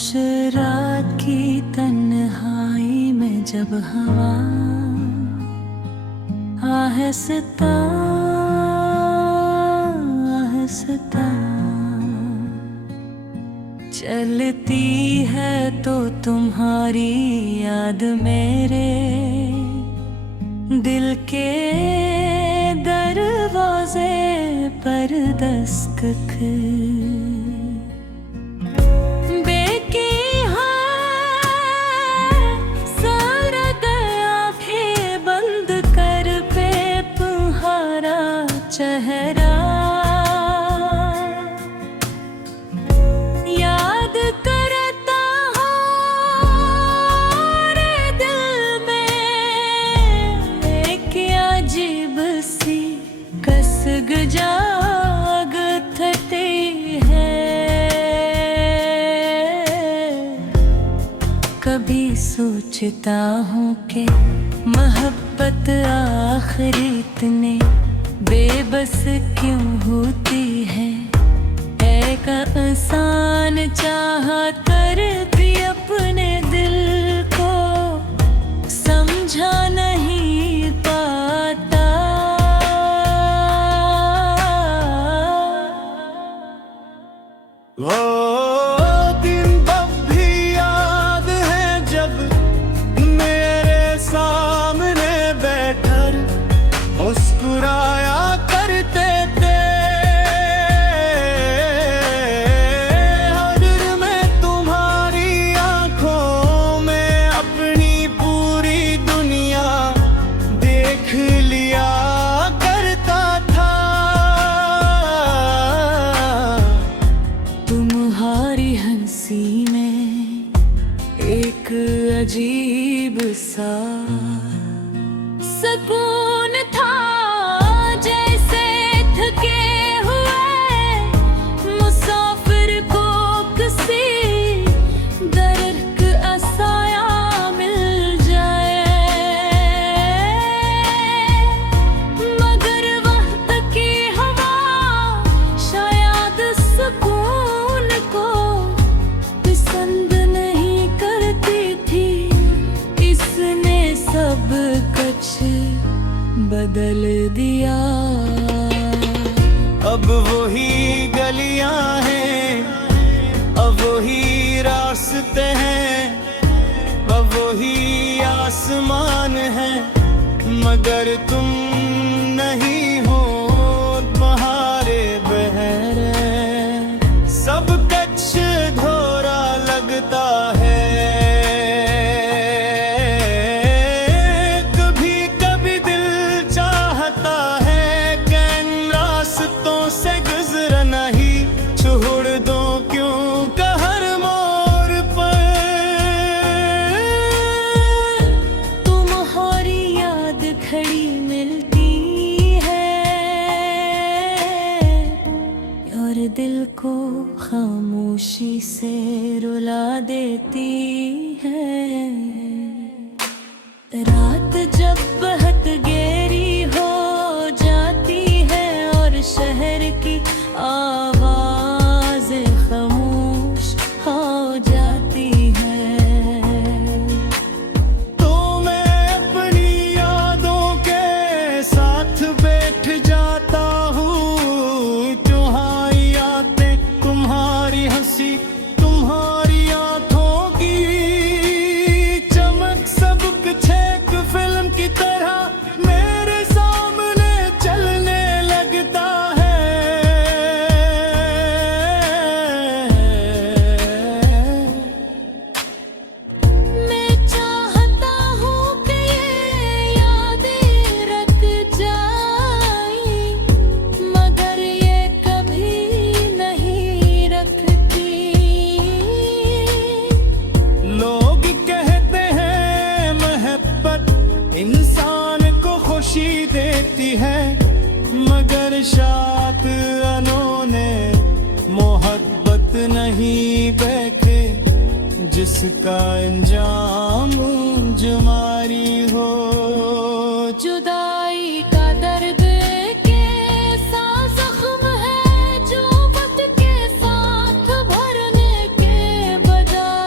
खामोश रात की तन्हाई में जब हवा आहिस्ता आहिस्ता चलती है तो तुम्हारी याद मेरे दिल के दरवाजे पर दस्तक चेहरा याद करता हूँ रे दिल में एक अजीब सी कसक जागती है। कभी सोचता हूँ कि मोहब्बत आखिर इतने बेबस क्यों होती है। एक इंसान चाहा कर भी अपने दिल को समझा नहीं पाता। वो दिन तब भी याद है जब मेरे सामने बैठकर मुस्कुराया करते थे। हर मैं तुम्हारी आंखों में अपनी पूरी दुनिया देख लिया करता था। तुम्हारी हंसी में एक अजीब सा सुकून था, जैसे थके हुए मुसाफिर को किसी दर्द असाया मिल जाए। मगर वक्त की हवा शायद सुकून को पसंद नहीं करती थी। इसने सब कुछ बदल दिया। अब वही गलियां हैं, अब वही रास्ते हैं, अब वही आसमान है, मगर तुम नहीं हो तुम्हारे बहरे। सब कच्छ धोरा लगता है। खड़ी मिलती है और दिल को खामोशी से रुला देती है। रात जब बहुत गहरी हो जाती है और शहर की आवाज़ें खामोश हो जाती है। तुम्हारी आंखों की चमक सब कुछ एक फिल्म की तरह मेरे सामने चलने लगता है। मैं चाहता हूँ कि ये यादें रख जाएं, मगर ये कभी नहीं रखती। लोग कहते हैं मोहब्बत इंसान को खुशी देती है, मगर शायद उन्होंने मोहब्बत नहीं देखे जिसका अंजाम जुमारी हो। जुदाई का दर्द के साथ जख्म है जो वक्त के साथ भरने के बजाय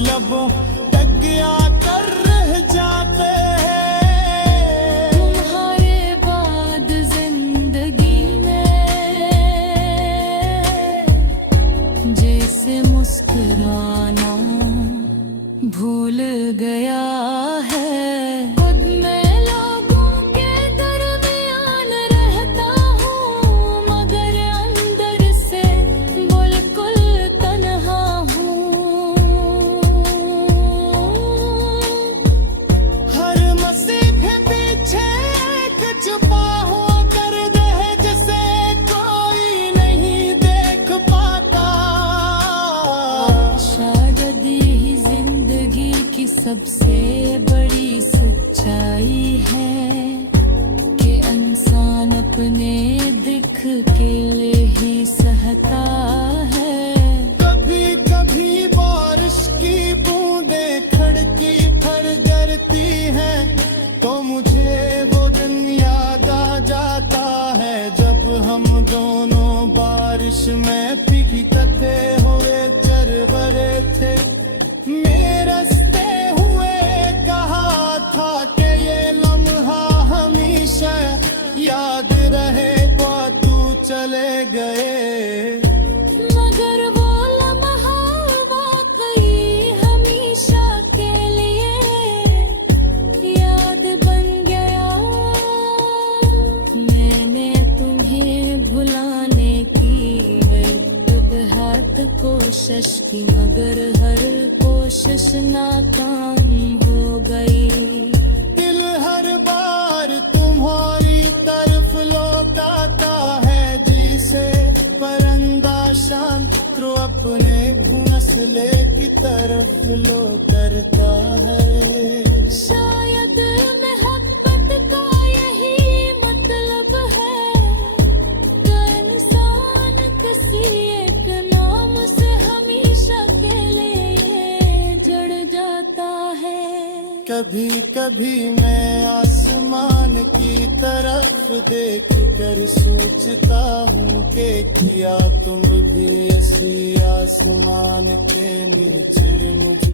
लबों तक आकर रह जाते हैं। तुम्हारे बाद जिंदगी में जैसे मुस्कुराना भूल गया है। खुद मैं लोगों के दरमियान रहता हूँ, मगर अंदर से बिल्कुल तन्हा हूँ। हर मसीहे पीछे एक छुपा हुआ दर्द है जिसे कोई नहीं देख पाता। शायद यही जिंदगी की सबसे बड़ी सच्चाई है कि इंसान अपने दिख के लिए ही सहता है। कभी कभी बारिश की बूंदें खिड़की पर गिरती हैं तो मुझे वो दिन याद आ जाता है जब हम दोनों बारिश में भीगते हुए चल पड़े थे। मेरसते हुए कहा था कि ये लम्हा हमेशा याद रहेगा, तू चले गए। मगर वो लम्हा वाकई हमेशा के लिए याद बन गया। मैंने तुम्हें भुलाने की बेहद कोशिश की, मगर हर कोशिश नाकाम हो गई। दिल हर बार तुम्हारी तरफ लौटाता है जिसे परिंदा शाम तो अपने घोंसले की तरफ लौटता है। शायद मोहब्बत का यही मतलब है कि इंसान किसी एक नाम से हमेशा के लिए जड़ जाता है। कभी कभी मैं आसमान की तरफ देख कर सोचता हूँ कि क्या तुम भी ऐसी आसमान के नीचे मुझे